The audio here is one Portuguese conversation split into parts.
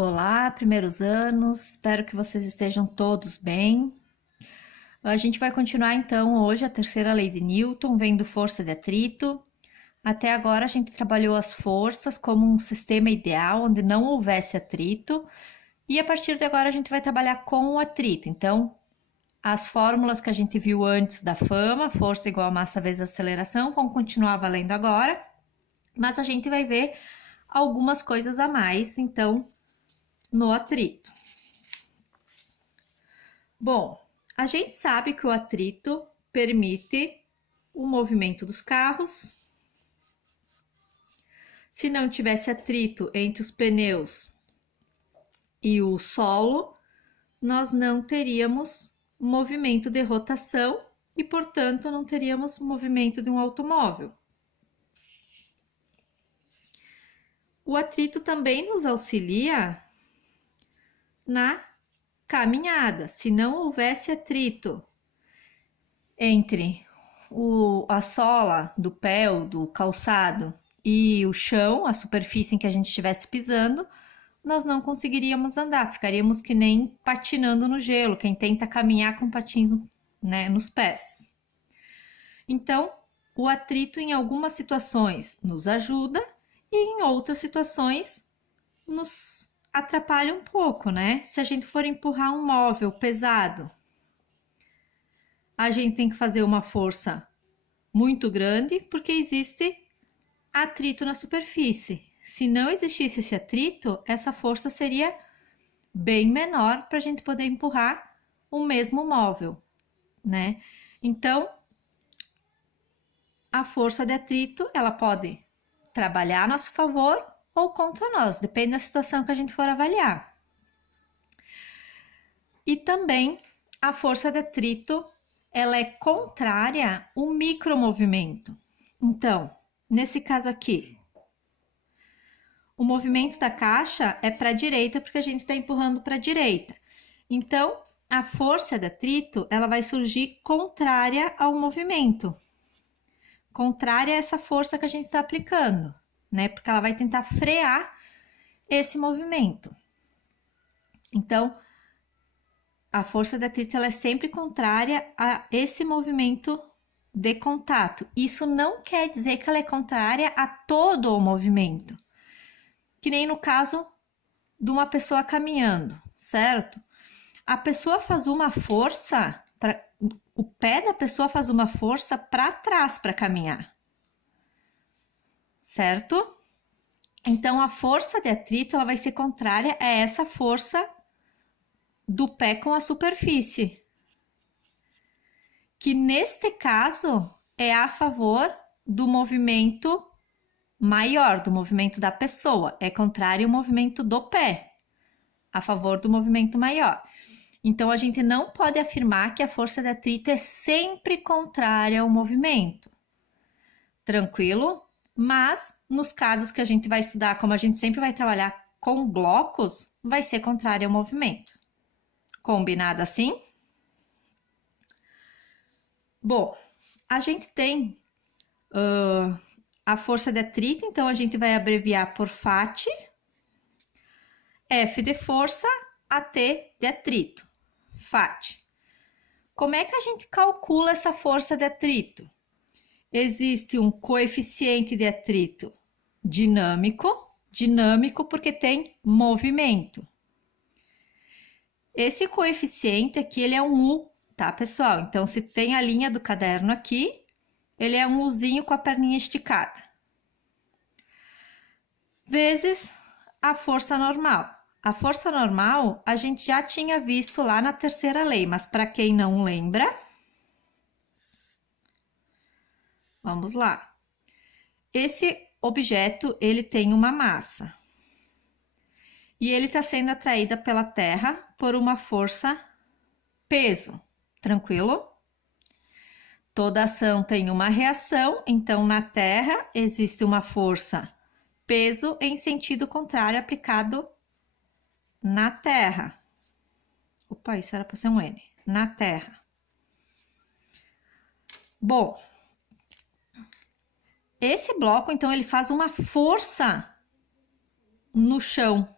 Olá, primeiros anos, espero que vocês estejam todos bem. A gente vai continuar então hoje a terceira lei de Newton, vendo força de atrito. Até agora a gente trabalhou as forças como um sistema ideal onde não houvesse atrito, e a partir de agora a gente vai trabalhar com o atrito. Então, as fórmulas que a gente viu antes da fama, força igual a massa vezes aceleração, vão continuar valendo agora, mas a gente vai ver algumas coisas a mais, então, no atrito. Bom, a gente sabe que o atrito permite o movimento dos carros. Se não tivesse atrito entre os pneus e o solo, nós não teríamos movimento de rotação e, portanto, não teríamos movimento de um automóvel. O atrito também nos auxilia na caminhada. Se não houvesse atrito entre a sola do pé ou do calçado e o chão, a superfície em que a gente estivesse pisando, nós não conseguiríamos andar, ficaríamos que nem patinando no gelo, quem tenta caminhar com patins, né, nos pés. Então, o atrito em algumas situações nos ajuda e em outras situações nos atrapalha um pouco, né? Se a gente for empurrar um móvel pesado, a gente tem que fazer uma força muito grande porque existe atrito na superfície. Se não existisse esse atrito, essa força seria bem menor para a gente poder empurrar o mesmo móvel, né? Então, a força de atrito, ela pode trabalhar a nosso favor ou contra nós, depende da situação que a gente for avaliar. E também a força de atrito, ela é contrária ao micromovimento. Então, nesse caso aqui, o movimento da caixa é para a direita porque a gente está empurrando para a direita. Então, a força de atrito, ela vai surgir contrária ao movimento. Contrária a essa força que a gente está aplicando, né? Porque ela vai tentar frear esse movimento. Então, a força de atrito, ela é sempre contrária a esse movimento de contato. Isso não quer dizer que ela é contrária a todo o movimento. Que nem no caso de uma pessoa caminhando, certo? A pessoa faz uma força, o pé da pessoa faz uma força para trás para caminhar, certo? Então, a força de atrito, ela vai ser contrária a essa força do pé com a superfície, que neste caso é a favor do movimento maior, do movimento da pessoa, é contrário ao movimento do pé, a favor do movimento maior. Então, a gente não pode afirmar que a força de atrito é sempre contrária ao movimento. Tranquilo? Mas, nos casos que a gente vai estudar, como a gente sempre vai trabalhar com blocos, vai ser contrária ao movimento. Combinado assim? Bom, a gente tem a força de atrito, então a gente vai abreviar por FAT, F de força, AT de atrito, FAT. Como é que a gente calcula essa força de atrito? Existe um coeficiente de atrito dinâmico porque tem movimento. Esse coeficiente aqui, ele é um U, tá, pessoal? Então, se tem a linha do caderno aqui, ele é um Uzinho com a perninha esticada. Vezes a força normal. A força normal, a gente já tinha visto lá na terceira lei, mas para quem não lembra, vamos lá. Esse objeto, ele tem uma massa. E ele está sendo atraído pela Terra por uma força peso. Tranquilo? Toda ação tem uma reação, então na Terra existe uma força peso em sentido contrário aplicado na Terra. Opa, isso era para ser um N. Na Terra. Bom, esse bloco, então, ele faz uma força no chão.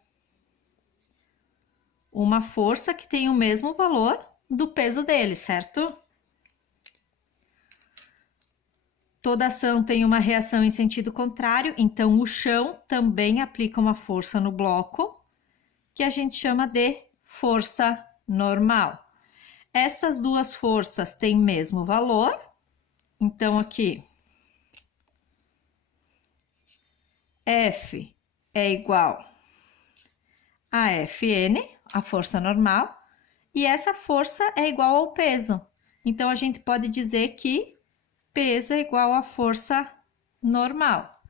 uma força que tem o mesmo valor do peso dele, certo? Toda ação tem uma reação em sentido contrário, então o chão também aplica uma força no bloco, que a gente chama de força normal. Estas duas forças têm mesmo valor, então aqui F é igual a Fn, a força normal, e essa força é igual ao peso. Então, a gente pode dizer que peso é igual à força normal.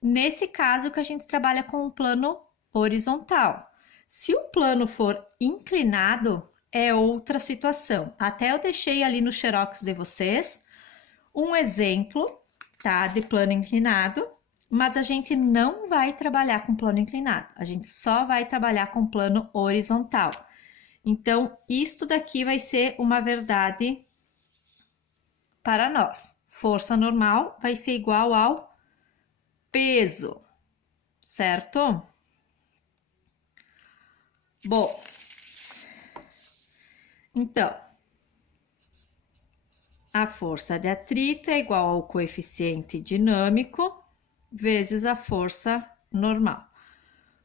Nesse caso, que a gente trabalha com um plano horizontal. Se o plano for inclinado, é outra situação. Até eu deixei ali no xerox de vocês um exemplo, tá, de plano inclinado, mas a gente não vai trabalhar com plano inclinado. A gente só vai trabalhar com plano horizontal. Então, isto daqui vai ser uma verdade para nós. Força normal vai ser igual ao peso, certo? Bom, então, a força de atrito é igual ao coeficiente dinâmico vezes a força normal.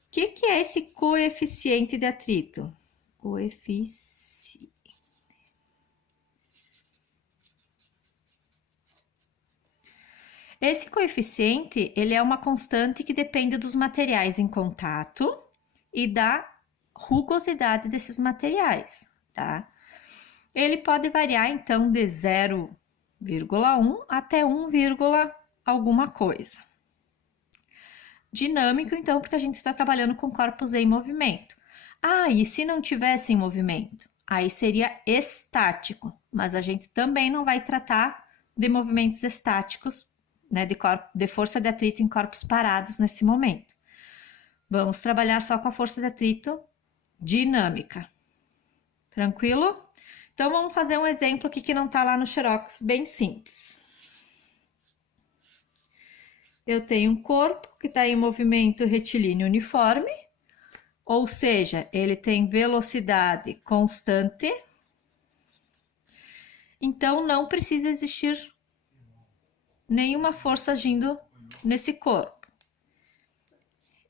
O que é esse coeficiente de atrito? Esse coeficiente, ele é uma constante que depende dos materiais em contato e da rugosidade desses materiais, tá? Ele pode variar, então, de 0,1 até 1, alguma coisa. Dinâmico, então, porque a gente está trabalhando com corpos em movimento. Ah, e se não tivesse em movimento? Aí seria estático, mas a gente também não vai tratar de movimentos estáticos, né, de força de atrito em corpos parados nesse momento. Vamos trabalhar só com a força de atrito dinâmica. Tranquilo? Então, vamos fazer um exemplo aqui que não está lá no xerox, bem simples. Eu tenho um corpo que está em movimento retilíneo uniforme, ou seja, ele tem velocidade constante. Então, não precisa existir nenhuma força agindo nesse corpo.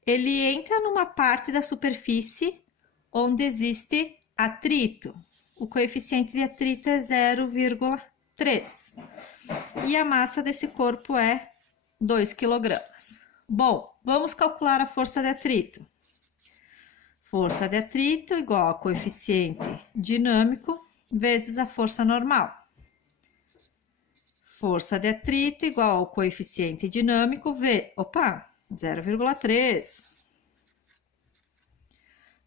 Ele entra numa parte da superfície onde existe atrito. O coeficiente de atrito é 0,3. E a massa desse corpo é 2 kg. Bom, vamos calcular a força de atrito. Força de atrito igual a coeficiente dinâmico vezes a força normal. Força de atrito igual ao coeficiente dinâmico 0,3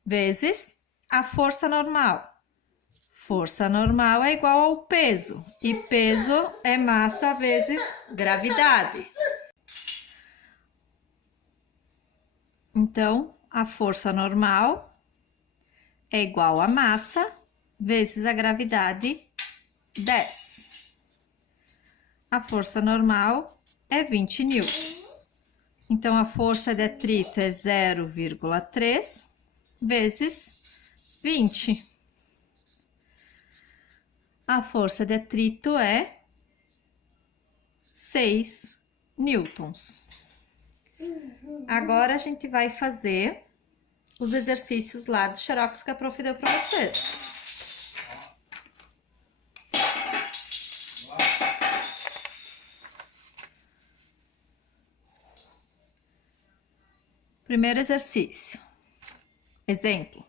vezes a força normal. Força normal é igual ao peso, e peso é massa vezes gravidade. Então, a força normal é igual a massa vezes a gravidade 10. A força normal é 20 newtons. Então, a força de atrito é 0,3 vezes 20. A força de atrito é 6 newtons. Agora, a gente vai fazer os exercícios lá do xerox que a prof deu para vocês. Primeiro exercício. Exemplo.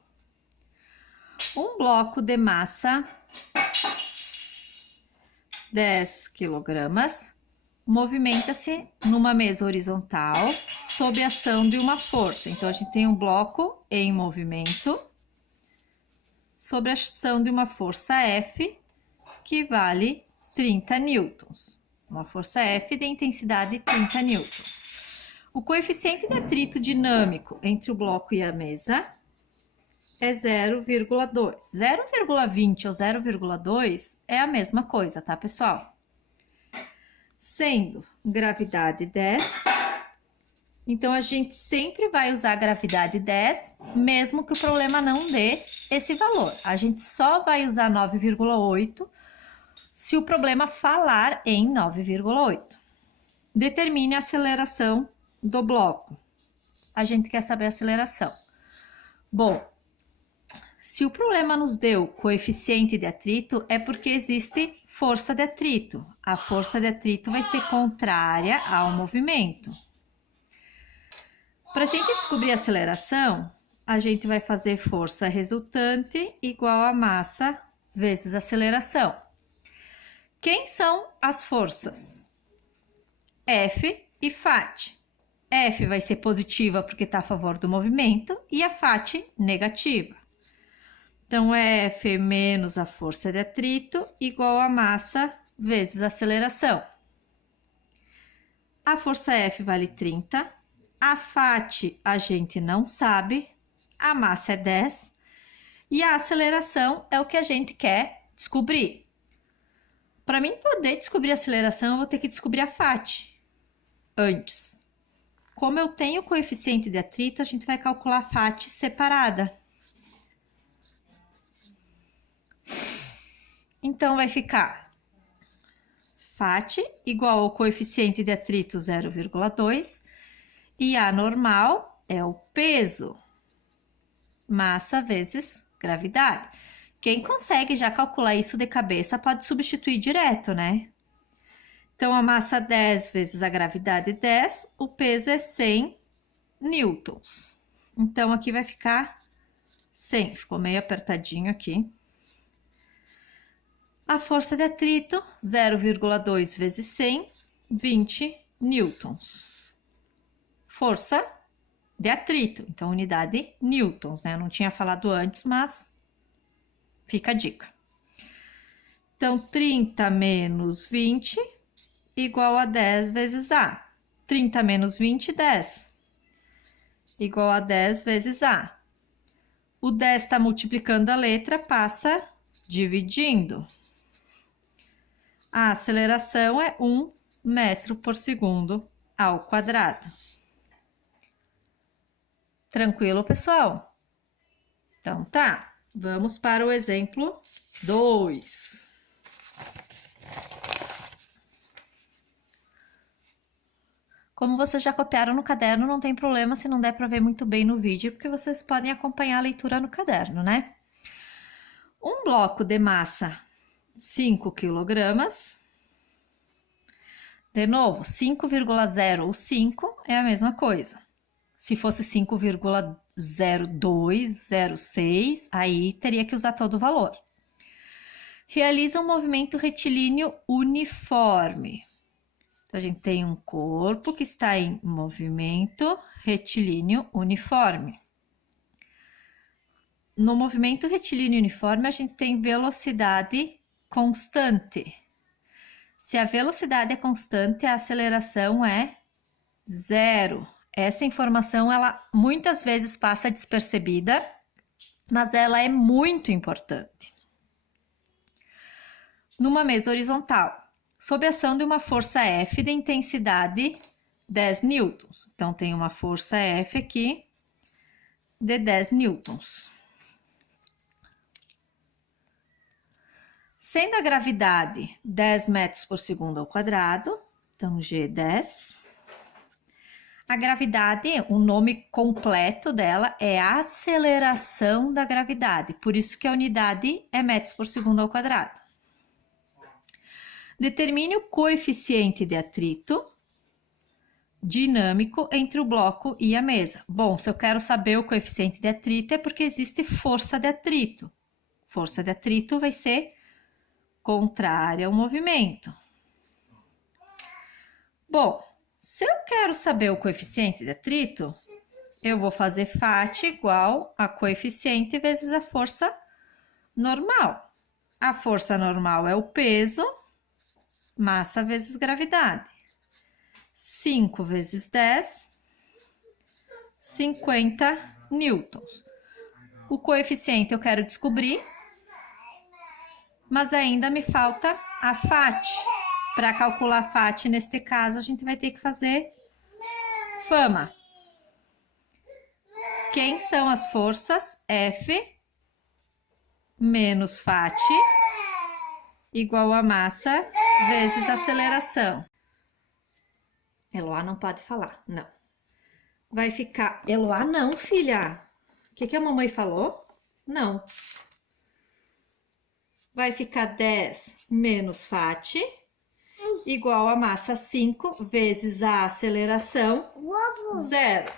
Um bloco de massa 10 kg movimenta-se numa mesa horizontal sob a ação de uma força. Então, a gente tem um bloco em movimento sob a ação de uma força F que vale 30 newtons. Uma força F de intensidade 30 newtons. O coeficiente de atrito dinâmico entre o bloco e a mesa é 0,2. 0,20 ou 0,2 é a mesma coisa, tá, pessoal? Sendo gravidade 10 Então, a gente sempre vai usar a gravidade 10, mesmo que o problema não dê esse valor. A gente só vai usar 9,8 se o problema falar em 9,8. Determine a aceleração do bloco. A gente quer saber a aceleração. Bom, se o problema nos deu coeficiente de atrito, é porque existe força de atrito. A força de atrito vai ser contrária ao movimento. Para a gente descobrir a aceleração, a gente vai fazer força resultante igual a massa vezes aceleração. Quem são as forças? F e Φ. F vai ser positiva porque está a favor do movimento e a Φ negativa. Então, F menos a força de atrito igual a massa vezes a aceleração. A força F vale 30. A Φ a gente não sabe. A massa é 10. E a aceleração é o que a gente quer descobrir. Para mim poder descobrir a aceleração, eu vou ter que descobrir a Φ antes. Como eu tenho o coeficiente de atrito, a gente vai calcular a Φ separada. Então, vai ficar Φ igual ao coeficiente de atrito 0,2 e A normal é o peso, massa vezes gravidade. Quem consegue já calcular isso de cabeça pode substituir direto, né? Então, a massa 10 vezes a gravidade 10, o peso é 100 newtons. Então, aqui vai ficar 100, ficou meio apertadinho aqui. A força de atrito, 0,2 vezes 100, 20 newtons. Força de atrito, então unidade newtons, né? Eu não tinha falado antes, mas fica a dica. Então, 30 menos 20 igual a 10 vezes A. 30 menos 20, 10. Igual a 10 vezes A. O 10 está multiplicando a letra, passa dividindo. A aceleração é 1 metro por segundo ao quadrado. Tranquilo, pessoal? Então, tá. Vamos para o exemplo 2. Como vocês já copiaram no caderno, não tem problema se não der para ver muito bem no vídeo, porque vocês podem acompanhar a leitura no caderno, né? Um bloco de massa 5 quilogramas. De novo, 5,05 é a mesma coisa. Se fosse 5,0206, aí teria que usar todo o valor. Realiza um movimento retilíneo uniforme. Então, a gente tem um corpo que está em movimento retilíneo uniforme. No movimento retilíneo uniforme, a gente tem velocidade constante. Se a velocidade é constante, a aceleração é 0. Essa informação, ela muitas vezes passa despercebida, mas ela é muito importante. Numa mesa horizontal, sob a ação de uma força F de intensidade 10 newtons. Então, tem uma força F aqui de 10 newtons. Sendo a gravidade 10 metros por segundo ao quadrado, então G10. A gravidade, o nome completo dela é aceleração da gravidade, por isso que a unidade é metros por segundo ao quadrado. Determine o coeficiente de atrito dinâmico entre o bloco e a mesa. Bom, se eu quero saber o coeficiente de atrito é porque existe força de atrito. Força de atrito vai ser contrária ao movimento. Bom, se eu quero saber o coeficiente de atrito, eu vou fazer Φ igual a coeficiente vezes a força normal. A força normal é o peso, massa vezes gravidade. 5 vezes 10, 50 newtons. O coeficiente eu quero descobrir, mas ainda me falta a Φ. Para calcular a Φ, neste caso, a gente vai ter que fazer Fama. Quem são as forças? F menos Fat igual a massa vezes aceleração. Eloá não pode falar, não. Vai ficar... Eloá não, filha. O que a mamãe falou? Não. Vai ficar 10 menos Fat igual a massa 5 vezes a aceleração 0.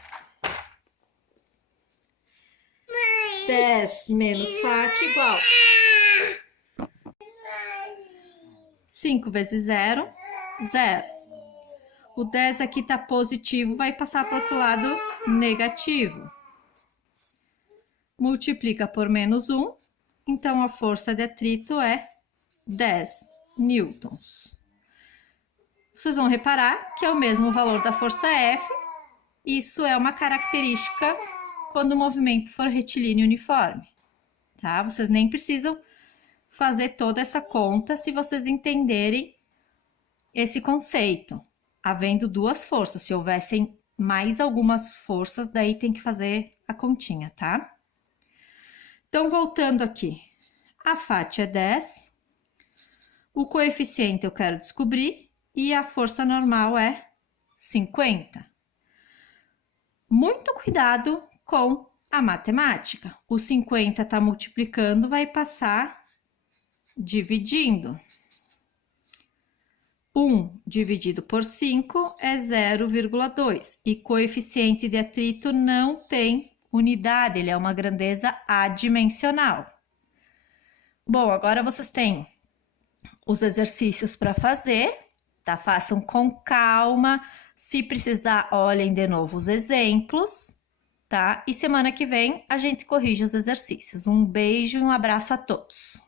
10 menos Fat igual 5 vezes 0, 0. O 10 aqui tá positivo, vai passar para o outro lado negativo. Multiplica por menos 1, então a força de atrito é 10 newtons. Vocês vão reparar que é o mesmo valor da força F. Isso é uma característica quando o movimento for retilíneo uniforme, tá? Vocês nem precisam fazer toda essa conta se vocês entenderem esse conceito. Havendo duas forças, se houvessem mais algumas forças, daí tem que fazer a continha, tá? Então, voltando aqui, a Fat é 10, o coeficiente eu quero descobrir e a força normal é 50. Muito cuidado com a matemática. O 50 está multiplicando, vai passar dividindo. 1 dividido por 5 é 0,2 e coeficiente de atrito não tem unidade, ele é uma grandeza adimensional. Bom, agora vocês têm os exercícios para fazer, tá? Façam com calma, se precisar, olhem de novo os exemplos, tá? E semana que vem a gente corrige os exercícios. Um beijo e um abraço a todos.